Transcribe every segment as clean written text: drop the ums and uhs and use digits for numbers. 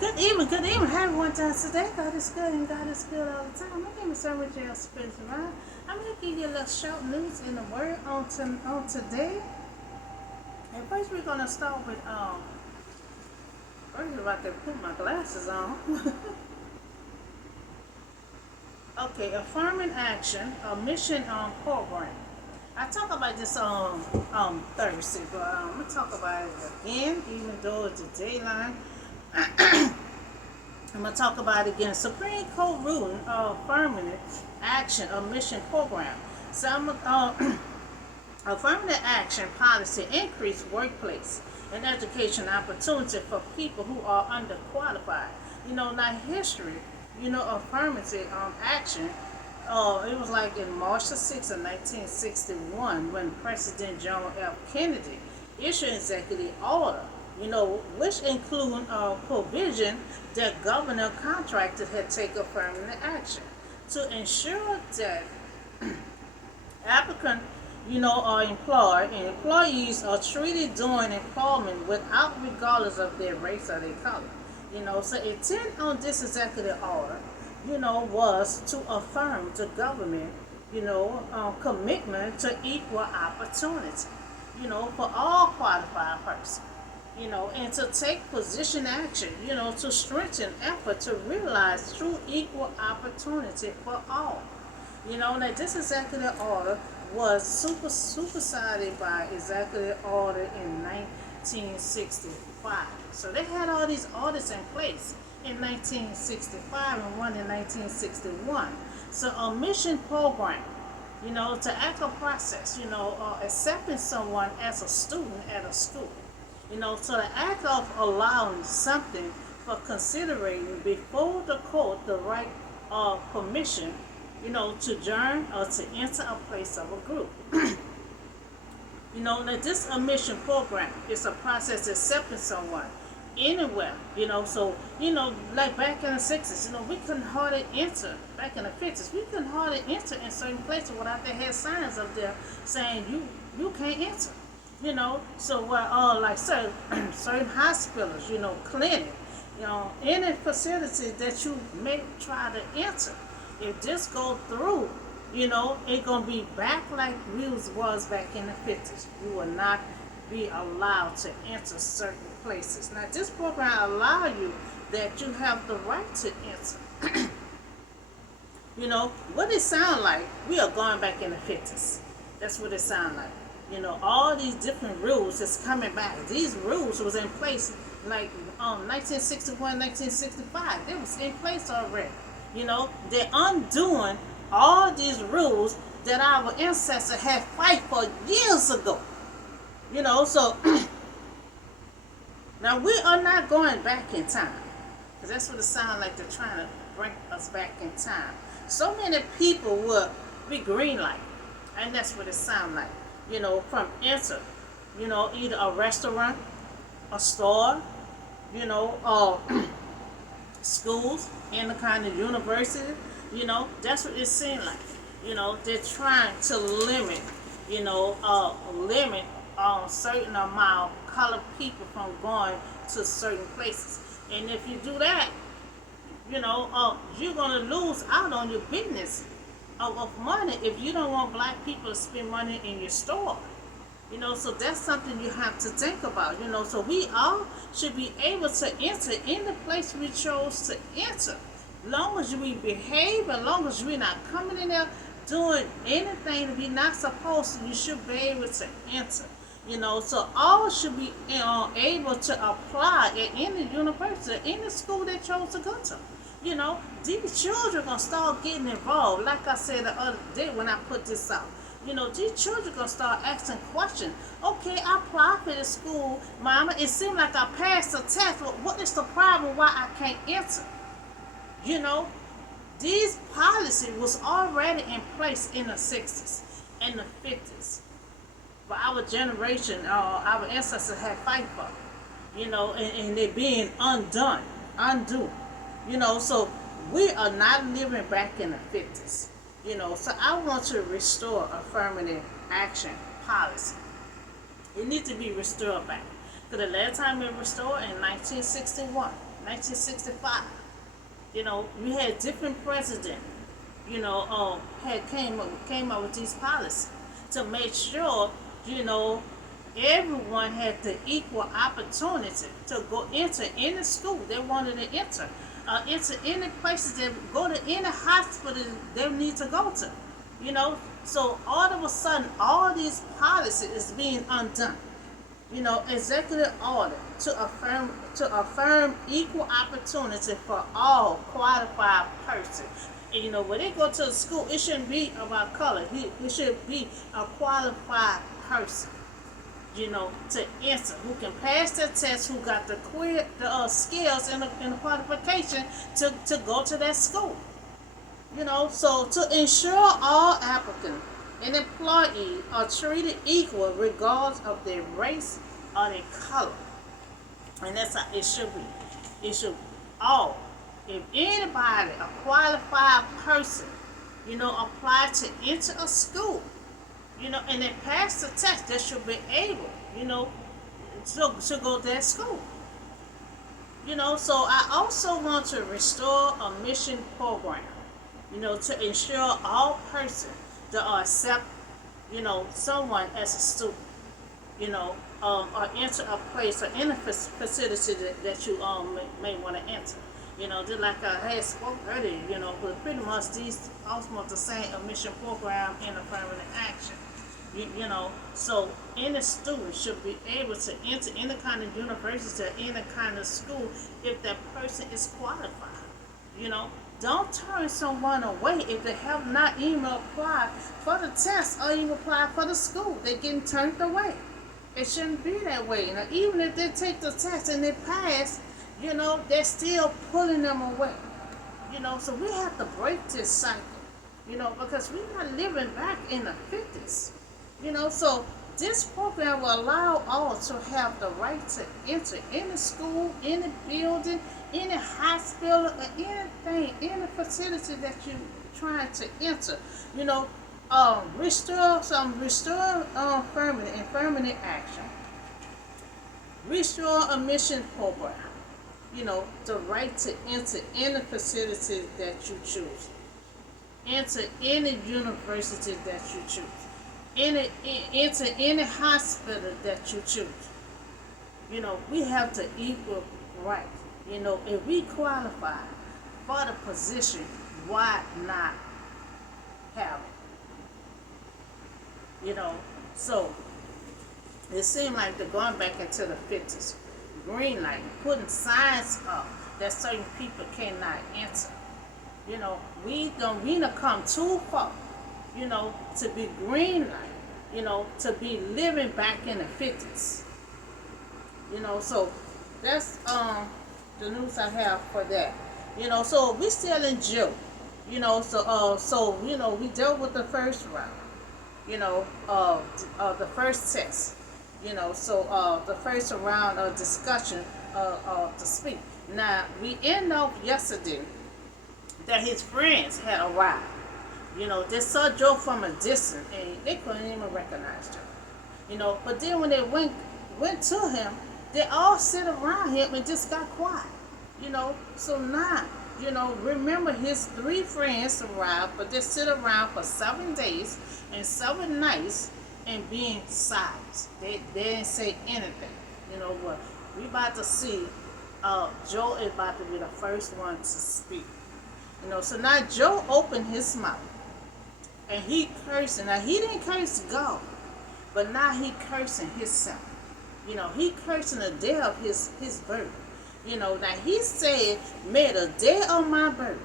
Good evening. Hey, everyone, today. God is good and God is good all the time. My name is Sarah J. Spencer. I'm going to give you a little short news in the word on today. And first, we're going to start with, first, if I can put my glasses on. Okay, Affirmative Action, a mission program. I talk about this on Thursday, but I'm going to talk about it again, even though it's a dayline. I'm going to talk about it again. Supreme Court ruling of Affirmative Action, a mission program. So affirmative action policy increase workplace and education opportunity for people who are underqualified. Now history, affirmative action. It was like in March the 6th of 1961 when President John F. Kennedy issued executive order, which include a provision that governor contractors had taken affirmative action to ensure that applicant, are employed and employees are treated during employment without regardless of their race or their color. So intent on this executive order, was to affirm the government, commitment to equal opportunity, for all qualified persons. And to take position action, to strengthen effort to realize true equal opportunity for all. Now this executive order was superseded by executive order in 1965. So they had all these orders in place in 1965 and one in 1961. So a mission program, to act a process, accepting someone as a student at a school. So the act of allowing something for considering before the court the right of permission, to join or to enter a place of a group. That this admission program is a process accepting someone anywhere, so, like back in the 60s, we couldn't hardly enter, back in the 50s, we couldn't hardly enter in certain places without they had signs up there saying you can't enter. So like certain hospitals, clinic, any facility that you may try to enter, if this go through, it gonna be back like we was back in the 50s. You will not be allowed to enter certain places. Now this program allow you that you have the right to enter. What it sound like, we are going back in the 50s. That's what it sound like. All these different rules is coming back. These rules was in place like 1961, 1965. They was in place already. They're undoing all these rules that our ancestors had fight for years ago. So now we are not going back in time. Because that's what it sounds like, they're trying to bring us back in time. So many people will be green light. And that's what it sounds like. From enter, either a restaurant, a store, or schools, any kind of university, that's what it seems like. They're trying to limit, limit certain amount of colored people from going to certain places. And if you do that, you're going to lose out on your business of money if you don't want black people to spend money in your store. So that's something you have to think about. So we all should be able to enter in the place we chose to enter. Long as we behave, and long as we're not coming in there doing anything we're not supposed to, you should be able to enter. So all should be able to apply at any university, any school they chose to go to. These children gonna start getting involved. Like I said the other day when I put this out, these children gonna start asking questions. Okay, I applied for this school, mama. It seemed like I passed the test. What is the problem? Why I can't enter? These policy was already in place in the 60s and the 50s. But our generation, our ancestors had fight for, and they're being undo. So we are not living back in the 50s. So I want to restore affirmative action policy. It needs to be restored back. Because the last time it restored in 1961. 1965. We had different presidents, had came up with these policies to make sure, you know, everyone had the equal opportunity to go into any school they wanted to enter, into any places they go to, any hospital they need to go to. You know, so all of a sudden, all these policies is being undone. Executive order to affirm equal opportunity for all qualified persons. And, when they go to the school, it shouldn't be about color. It should be a qualified person, to answer, who can pass the test, who got the skills and the qualification to go to that school. So to ensure all applicants and employees are treated equal regardless of their race or their color. And that's how it should be. It should all. If anybody, a qualified person, apply to enter a school, and they pass the test, they should be able, to go to that school. So I also want to restore a mission program, to ensure all persons that are accept, someone as a student, or enter a place or any facility that you may want to enter. Just like I had spoke earlier, but pretty much these almost the same admission program and affirmative action. So any student should be able to enter any kind of university or any kind of school if that person is qualified. Don't turn someone away if they have not even applied for the test or even applied for the school. They're getting turned away. It shouldn't be that way. Now, even if they take the test and they pass, they're still pulling them away. So we have to break this cycle, because we're not living back in the 50s. So this program will allow all to have the right to enter any school, any building, any hospital, or anything, any facility that you're trying to enter. Restore affirmative action. Restore a mission program. The right to enter any facility that you choose. Enter any university that you choose. Enter any hospital that you choose. We have the equal right. If we qualify for the position, why not have it? So it seemed like they're going back into the 50s. Green light, putting signs up that certain people cannot enter. We don't come too far, to be green light, to be living back in the 50s. So that's the news I have for that. So we still in June. So we dealt with the first round, the first test. So the first round of discussion to speak. Now, we end off yesterday that his friends had arrived. They saw Joe from a distance and they couldn't even recognize Joe. But then when they went to him, they all sit around him and just got quiet. So now, remember his 3 friends arrived, but they sit around for 7 days and 7 nights and being silent. They didn't say anything. What we about to see, Joe is about to be the first one to speak. So now Joe opened his mouth and he cursing. Now he didn't curse God, but now he cursing himself. He cursing the day of his birth. Now he said, "May the day of my birth,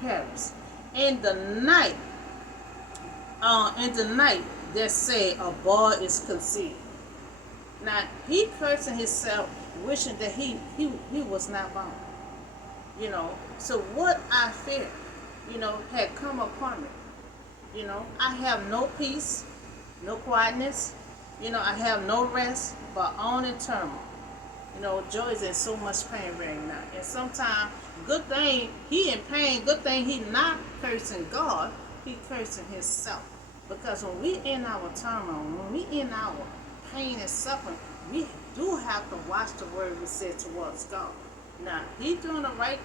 perish." In the night, that say a boy is conceived. Now he cursing himself, wishing that he was not born. So what I fear, had come upon me. I have no peace, no quietness. I have no rest, but only turmoil. Joe is in so much pain right now. And sometimes, good thing he in pain, good thing he not cursing God, he cursing himself. Because when we in our turmoil, when we in our pain and suffering, we do have to watch the word we say towards God. Now he doing the right,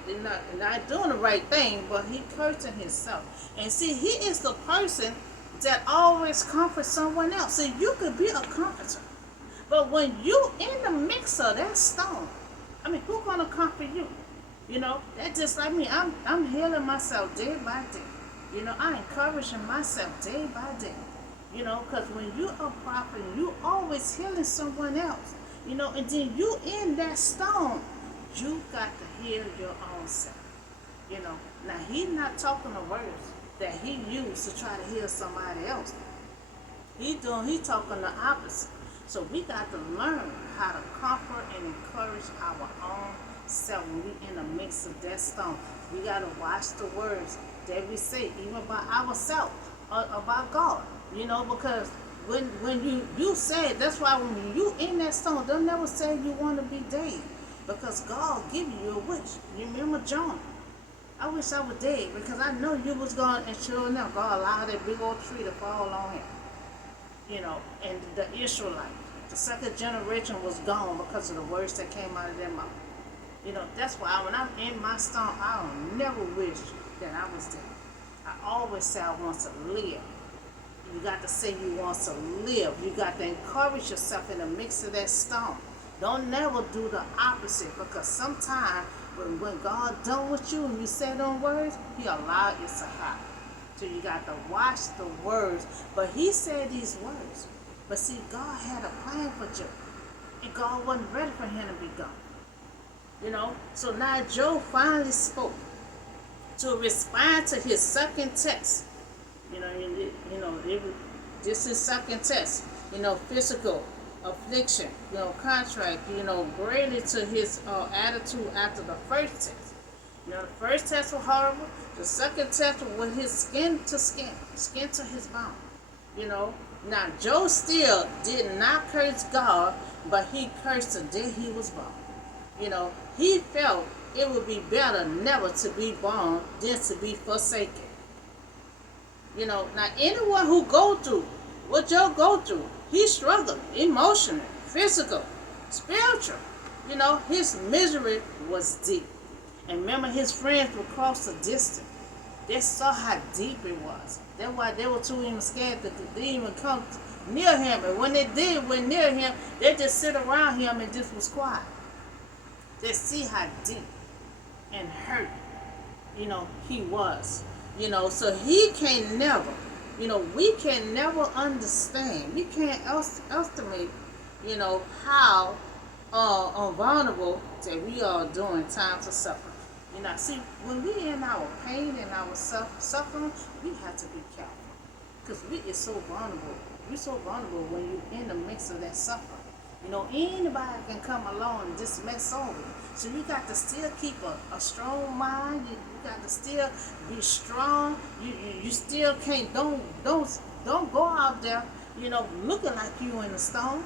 not doing the right thing, but he cursing himself. And see, he is the person that always comforts someone else. See, you could be a comforter, but when you in the mix of that storm, I mean, who gonna comfort you? That just like me. I'm healing myself day by day. I encouraging myself day by day. Because when you are prophet, you always healing someone else. And then you in that storm, you got to heal your own self. Now he not talking the words that he used to try to heal somebody else. He talking the opposite. So we got to learn how to comfort and encourage our own self when we in the mix of that storm. We got to watch the words that we say, even about ourselves, about God. Because when you say, that's why when you in that storm, don't never say you want to be dead, because God give you a wish. You remember John? I wish I was dead, because I know you was gone, and sure enough, God allowed that big old tree to fall on him. And the Israelite, the second generation was gone because of the words that came out of their mouth. That's why when I'm in my storm, I don't never wish that I was dead. I always say I want to live. You got to say you want to live. You got to encourage yourself in the mix of that storm. Don't never do the opposite, because sometimes when God done with you and you say them words, he allow it to happen. So you got to watch the words. But he said these words. But see, God had a plan for Job. And God wasn't ready for him to be gone. So now Job finally spoke to respond to his second test. This is second test. Physical affliction, contract, greatly to his attitude after the first test. The first test was horrible. The second test was with his skin to his bone. Now Job still did not curse God, but he cursed the day he was born. He felt it would be better never to be born than to be forsaken. Now anyone who go through what Job go through, he struggled emotionally, physical, spiritual. His misery was deep. And remember, his friends would cross the distance. They saw how deep it was. That's why they were too even scared to even come near him. And when they did went near him, they just sit around him and just was quiet. They see how deep and hurt, he was. So he can never, we can never understand. We can't estimate, how vulnerable that we are during times of suffering. See, when we in our pain and our suffering, we have to be careful, because we is so vulnerable. You're so vulnerable when you're in the midst of that suffering. Anybody can come along and just mess over you. So you got to still keep a strong mind. You got to still be strong. You still can't don't go out there, looking like you in the storm.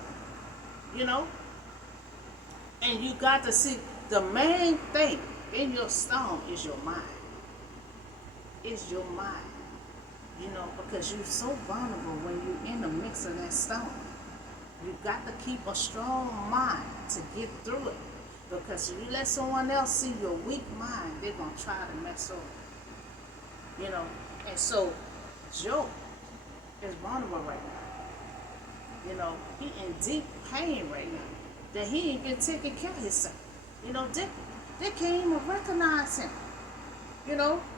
And you got to see the main thing in your storm is your mind. It's your mind. Because you're so vulnerable when you're in the mix of that storm. You got to keep a strong mind to get through it. Because if you let someone else see your weak mind, they're going to try to mess over. And so Job is vulnerable right now. He in deep pain right now. That he ain't been taking care of himself. They can't even recognize him.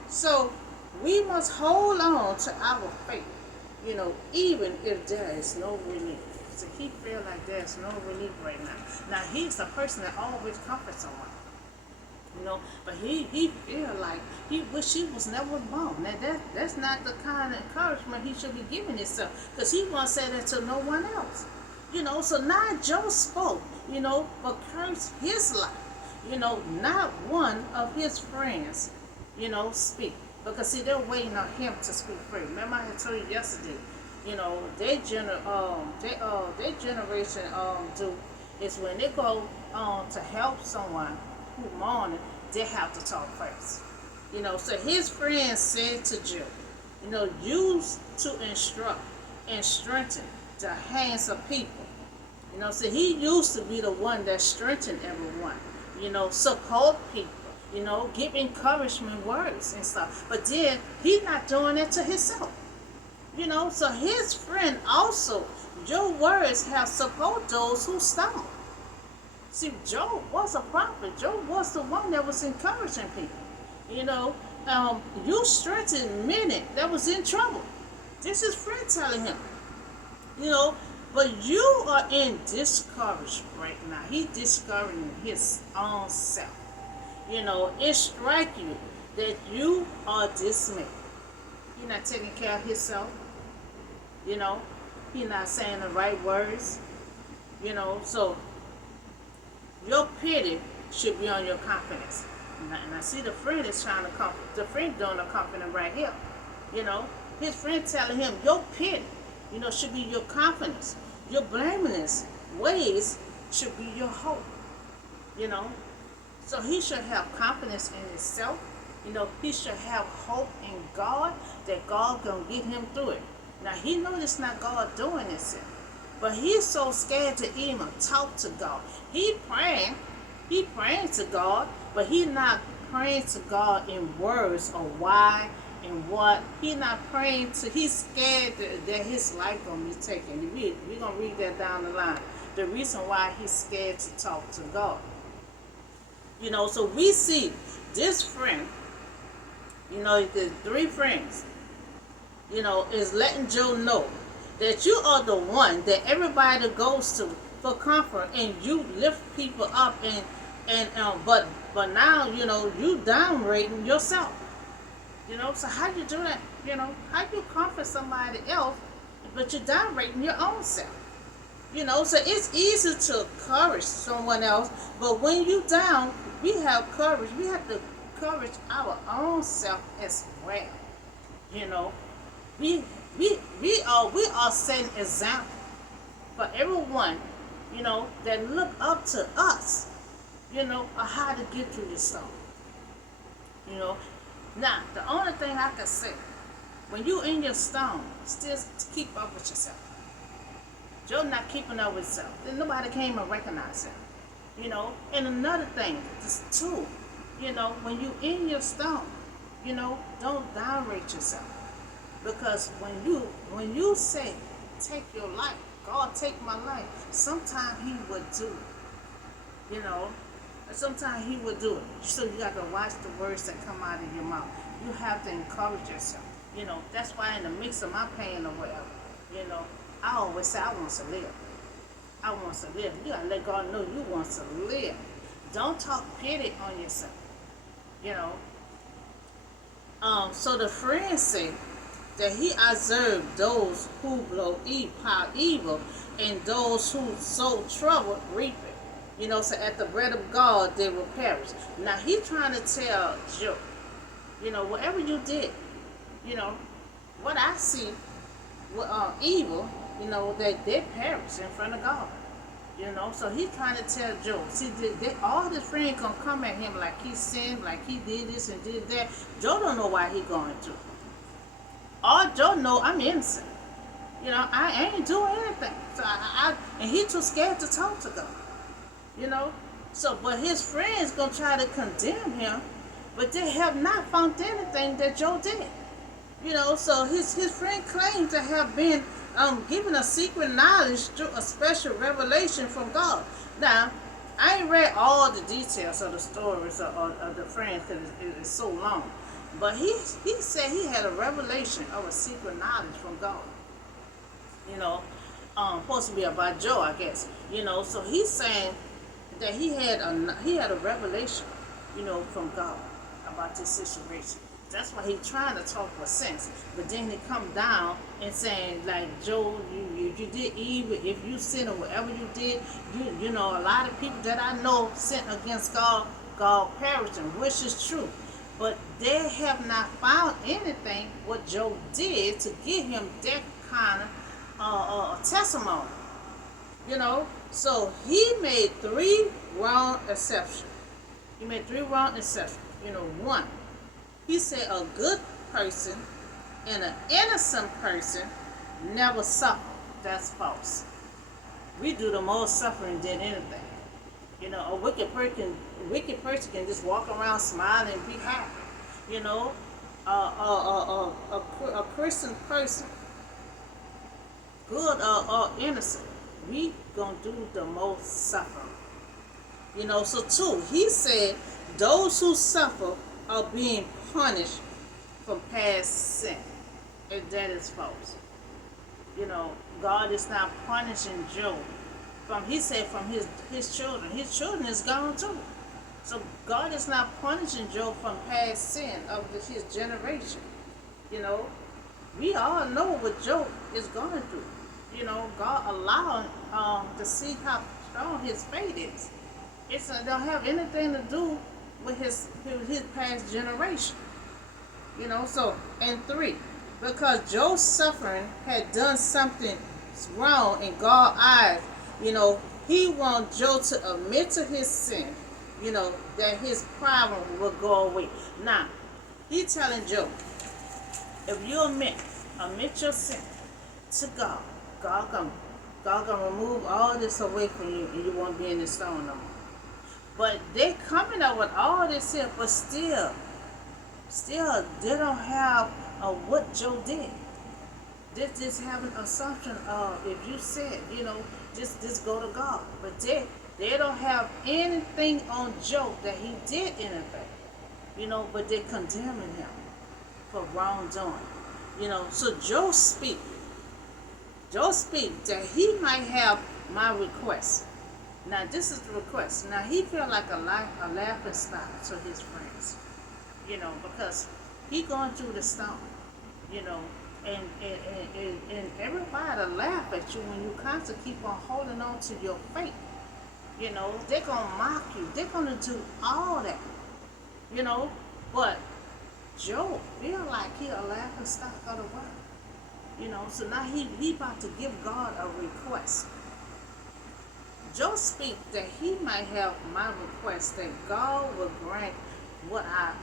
So we must hold on to our faith. Even if there is no relief. So he feel like there's no relief right now. Now he's the person that always comforts someone. But he feel like he wish he was never born. Now that's not the kind of encouragement he should be giving himself, because he won't say that to no one else. So now Job spoke, but cursed his life. Not one of his friends, speak. Because see, they're waiting on him to speak first. Remember I had told you yesterday, their generation do is when they go to help someone who mourning, they have to talk first. So his friends said to Job, use to instruct and strengthen the hands of people. So he used to be the one that strengthened everyone. support people, give encouragement words and stuff. But then he not doing it to himself. So his friend also, your words have support those who stumble. See, Job was a prophet. Job was the one that was encouraging people. You strengthened many that was in trouble. This is friend telling him. you know. But you are in discouraged right now. He discouraging his own self. It strike you that you are dismayed. He not taking care of himself. You know, he not saying the right words. So your pity should be on your confidence. And I see the friend is trying to comfort. The friend doing a comforting right here. His friend telling him your pity, should be your confidence. Your blameless ways should be your hope. So he should have confidence in himself. He should have hope in God that God gonna get him through it. Now he knows it's not God doing this, but he's so scared to even talk to God. He praying to God, but he not praying to God in words or why and what. He not praying to. He's scared that his life gonna be taken. We're gonna read that down the line. The reason why he's scared to talk to God. So we see this friend. The three friends. Is letting Joe know that you are the one that everybody goes to for comfort, and you lift people up, but now you downrating yourself. So how you do that? How you comfort somebody else, but you're downrating your own self. So it's easy to encourage someone else, but when you down, we have courage. We have to encourage our own self as well. We are setting example for everyone, that look up to us, on how to get through this storm. Now the only thing I can say, when you in your storm, still keep up with yourself. Joe not keeping up with himself. Then nobody came and recognized him. And another thing, this too, when you in your storm, don't downrate yourself. Because when you say, take your life, God take my life, sometimes he would do it. Sometimes he would do it. So you got to watch the words that come out of your mouth. You have to encourage yourself. That's why in the mix of my pain or whatever, I always say I want to live. I want to live. You got to let God know you want to live. Don't talk pity on yourself. So the friend said that he observed those who pile evil and those who sow trouble reap it. So at the bread of God they will perish. Now he trying to tell Job, whatever you did, what I see with evil, that they perish in front of God. So he trying to tell Job. See, all his friends gonna come at him like he sinned, like he did this and did that. Job don't know why he going through. All Joe know, I'm innocent. I ain't doing anything. So and he too scared to talk to God. So, but his friends gonna try to condemn him, but they have not found anything that Joe did. So his friend claimed to have been given a secret knowledge through a special revelation from God. Now, I ain't read all the details of the stories of the friends because it's so long. But he said he had a revelation of a secret knowledge from God. Supposed to be about Joe, I guess. So he's saying that he had a revelation, from God about this situation. That's why he's trying to talk with sense. But then he come down and saying, like, Joe, you did evil, if you sin or whatever you did, a lot of people that I know sin against God perished, which is true. But they have not found anything what Job did to give him that kind of testimony. So he made three wrong exceptions. One, he said a good person and an innocent person never suffer. That's false. We do the most suffering than anything. You know, wicked person can just walk around smiling and be happy. You know, a Christian person, good or innocent, we gonna do the most suffering. You know, so too, he said, those who suffer are being punished from past sin, and that is false. You know, God is not punishing Job he said from his children. His children is gone too. So God is not punishing Job from past sin of his generation. You know, we all know what Job is going through. You know, God allowed to see how strong his faith is. It don't have anything to do with his past generation. You know, so and three, because Job's suffering had done something wrong in God's eyes, you know, he wants Job to admit to his sin, you know, that his problem will go away. Now, he telling Job, if you admit your sin to God, God gonna remove all this away from you, and you won't be in the stone no more. But they coming up with all this here, but still they don't have what Job did. They just have an assumption of, if you said, you know, just go to God. But they don't have anything on Job that he did anything. You know, but they condemning him for wrongdoing. You know, so Job speak that he might have my request. Now this is the request. Now he feel like a laughing stock to his friends. You know, because he going through the storm. You know, and everybody laugh at you when you constantly keep on holding on to your faith. You know, they're gonna mock you. They're gonna do all that. You know, but Job feel like he a laughing stock of the world. You know, so now he about to give God a request. Job speak that he might have my request, that God will grant what I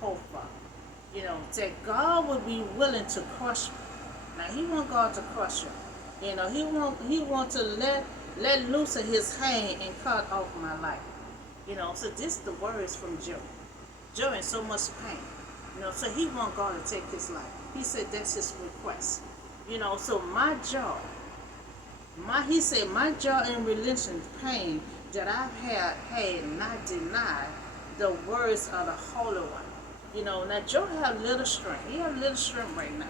hope for. You know, that God would be willing to crush me. Now he want God to crush him. You know, he want to let loose of his hand and cut off my life. You know, so this is the words from Job. Job in so much pain. You know, so he want God to take his life. He said that's his request. You know, so he said my joy and religion pain that I've had not denied the words of the Holy One. You know, now Job have little strength. He have little strength right now.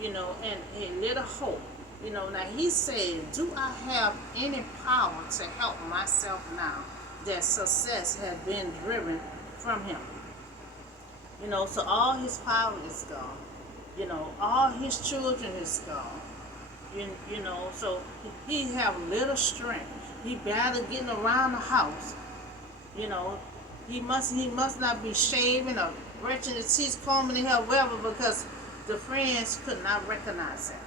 You know, and a little hope. You know, now he said, do I have any power to help myself now that success has been driven from him? You know, so all his power is gone. You know, all his children is gone. You know, so he have little strength. He barely getting around the house. You know, he must not be shaving or brushing his teeth, combing his hair, whatever, because the friends could not recognize him.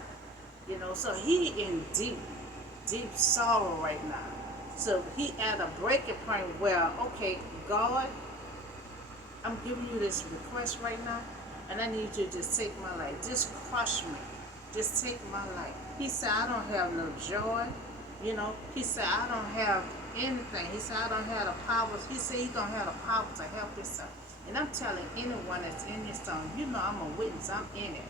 You know, so he in deep sorrow right now. So he at a breaking point where, okay, God, I'm giving you this request right now, and I need you to just take my life. Just crush me. Just take my life. He said, I don't have no joy. You know, he said, I don't have anything. He said, I don't have the power. He said, he don't have the power to help himself. And I'm telling anyone that's in this song, you know I'm a witness. I'm in it.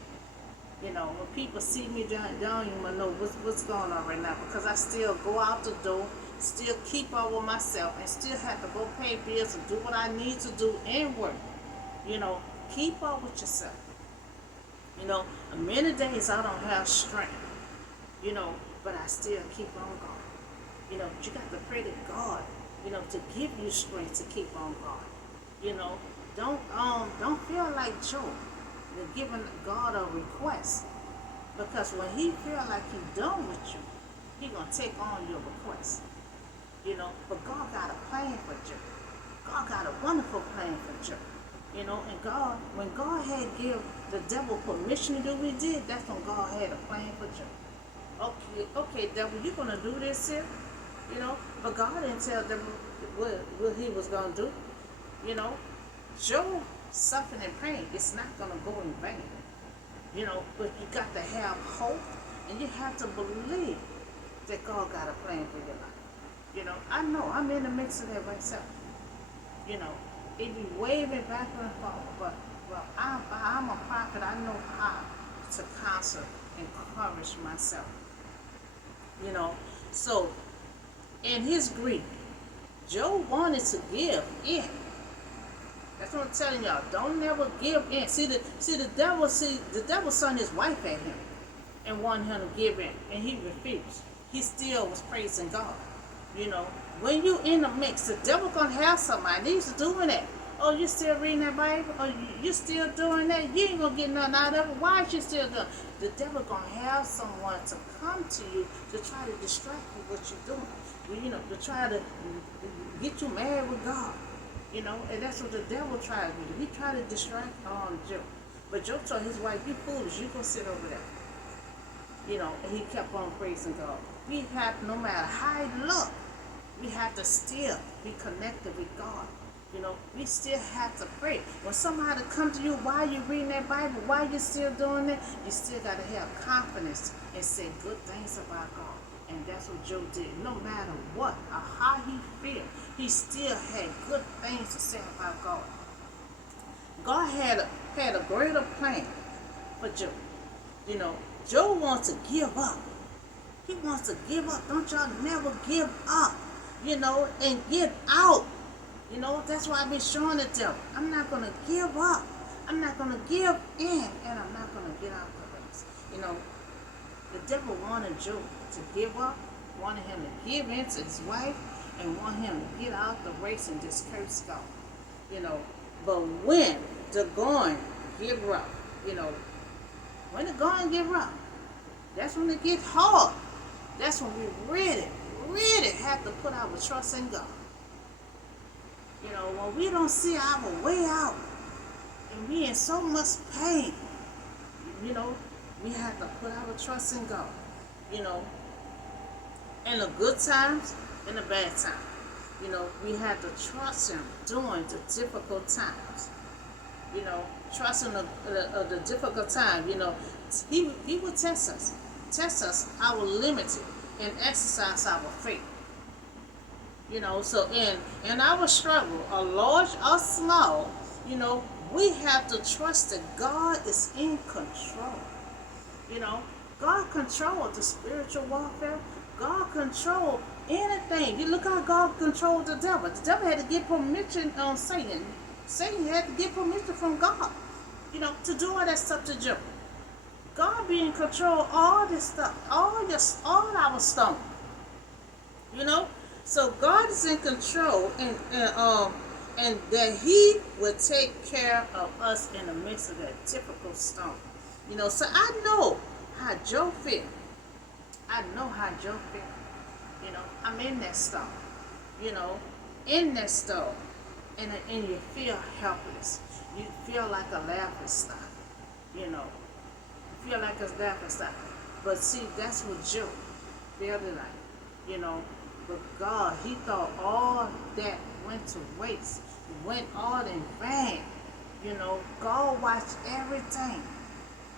You know, when people see me down, you might know what's going on right now, because I still go out the door, still keep up with myself, and still have to go pay bills and do what I need to do and work. You know, keep up with yourself. You know, many days I don't have strength, you know, but I still keep on going. You know, but you got to pray to God, you know, to give you strength to keep on going. You know, don't feel like Job. You're giving God a request, because when he feel like he's done with you, he gonna take on your request. You know, but God got a plan for Job. God got a wonderful plan for Job. You know, and God, when God had give the devil permission to do what he did, that's when God had a plan for Job. Okay, devil, you're gonna do this here, you know, but God didn't tell them what he was gonna do. You know, Job suffering and pain, it's not gonna go in vain. You know, but you got to have hope, and you have to believe that God got a plan for your life. I know I'm in the mix of that myself. You know, it be waving back and forth, but I'm a prophet. I know how to counsel, encourage myself. You know, so in his grief, Job wanted to give in. That's what I'm telling y'all. Don't never give in. See the devil sent his wife at him and wanted him to give in, and he refused. He still was praising God. You know, when you in the mix, the devil gonna have somebody. He's doing that. Oh, you still reading that Bible? Oh, you still doing that? You ain't gonna get nothing out of it. Why is you still doing? The devil gonna have someone to come to you to try to distract you what you're doing. To try to get you mad with God. And that's what the devil tried to do. He tried to distract Job. But Job told his wife, "You foolish, you go sit over there." And he kept on praising God. We have, no matter how it look, we have to still be connected with God. We still have to pray. When somebody comes to you while you're reading that Bible, while you're still doing that, you still got to have confidence and say good things about God. And that's what Job did. No matter what or how he felt, he still had good things to say about God. God had a greater plan for Job. Job wants to give up. He wants to give up. Don't y'all never give up, and get out. That's why I've been showing the devil. I'm not going to give up. I'm not going to give in, and I'm not going to get out the race. The devil wanted Job to give up, wanted him to give in to his wife, and wanted him to get out the race and just curse God. But when the going get rough, when the going get rough, that's when it gets hard. That's when we really, really have to put our trust in God. When we don't see our way out and we in so much pain, we have to put our trust in God. In the good times and the bad times. We have to trust Him during the difficult times. Trusting the difficult time. He will test us our limited, and exercise our faith. So in our struggle, or large or small, we have to trust that God is in control. God controls the spiritual warfare. God controls anything. You look how God controlled the devil. The devil had to get permission on Satan. Satan had to get permission from God, to do all that stuff to Job. God be in control of all this stuff, all our stuff. So God is in control, and that He will take care of us in the midst of that difficult storm. So I know how Job feel. I know how Job feel. I'm in that storm. In that storm, and you feel helpless. You feel like a laughing stock. You feel like a laughing stock. But see, that's what Job felt like. But God, he thought all that went to waste. It went all in vain. God watched everything.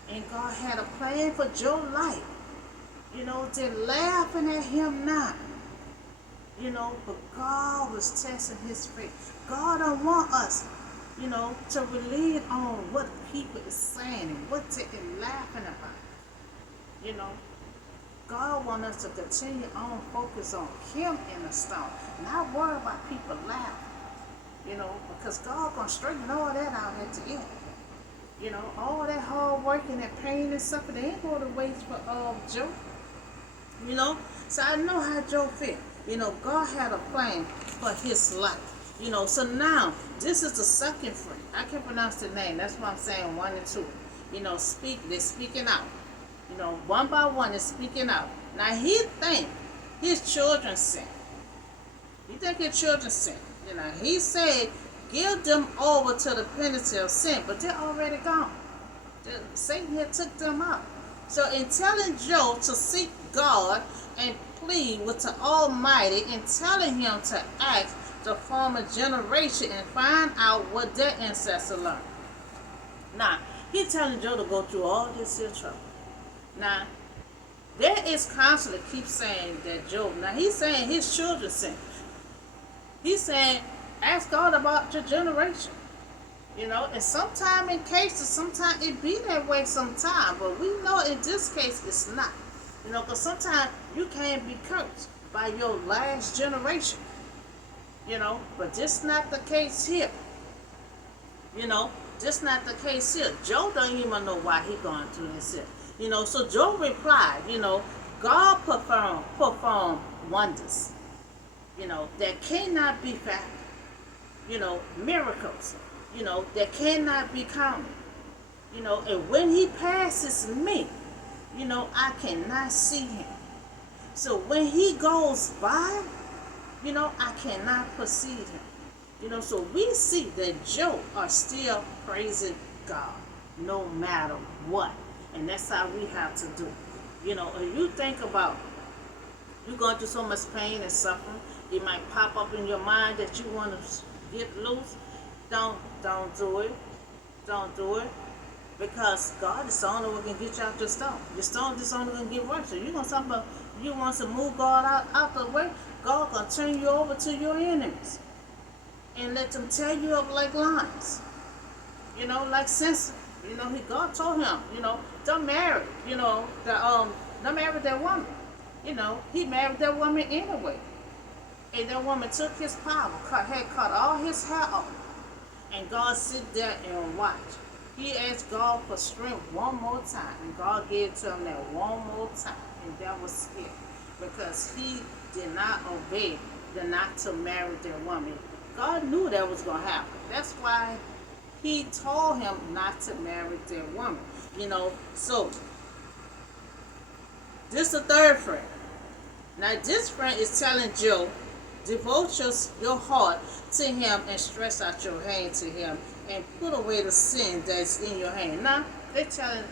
And God had a plan for Job's life. They're laughing at him now. But God was testing his faith. God don't want us, to rely on what people is saying and what they're laughing about. God wants us to continue on focus on Him in the storm. Not worry about people laughing. Because God gonna straighten all that out at the end. All that hard work and that pain and suffering, they ain't going to waste for Job. So I know how Job feel. God had a plan for his life. So now this is the second friend. I can't pronounce the name. That's why I'm saying 1 and 2. They're speaking out. One by one is speaking out. Now he think his children sin. He think his children sin. He said, give them over to the penalty of sin, but they're already gone. Satan had took them out. So in telling Job to seek God and plead with the Almighty, and telling him to ask the former generation and find out what their ancestors learned. Now, he's telling Job to go through all this here trouble. Now, There is constantly keep saying that Job. Now he's saying his children sin. He's saying, ask God about your generation. And sometimes in cases, sometimes it be that way sometime, but we know in this case it's not. Because sometimes you can be cursed by your last generation. But this not the case here. This not the case here. Job don't even know why he going through this here. So Job replied, God perform wonders, that cannot be fathomed. Miracles, that cannot be counted. And when he passes me, I cannot see him. So when he goes by, I cannot perceive him. So we see that Job are still praising God no matter what. And that's how we have to do. And you think about you're going through so much pain and suffering, it might pop up in your mind that you want to get loose. Don't do it. Don't do it. Because God is the only one who can get you out your stone. Your stone is only going to get worse. So you want to move God out the way, God going to turn you over to your enemies. And let them tear you up like lions. Like Samson. God told him, don't marry, don't marry that woman. He married that woman anyway. And that woman took his power, had cut all his hair off. And God sit there and watch. He asked God for strength one more time. And God gave it to him that one more time. And that was it. Because he did not obey the not to marry that woman. God knew that was going to happen. That's why he told him not to marry that woman. So this is the third friend. Now this friend is telling Job, devote your heart to him and stretch out your hand to him and put away the sin that's in your hand. Now they're telling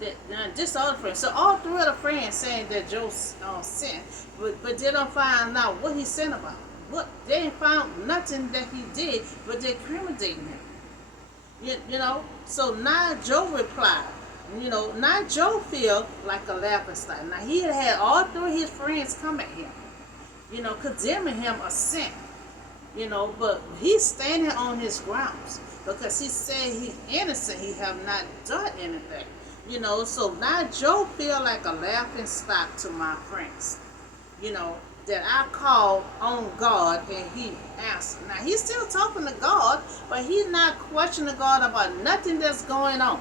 that now this other friend. So all three of the friends saying that Job sinned, but they don't find out what he sinned about. They ain't found nothing that he did, but they're incriminating him. So now Job replied. Now Job feel like a laughing stock. Now he had all three of his friends come at him, condemning him a sin. But he's standing on his grounds because he said he's innocent. He have not done anything. So now Job feel like a laughing stock to my friends. That I called on God and he answered. Now he's still talking to God, but he's not questioning God about nothing that's going on.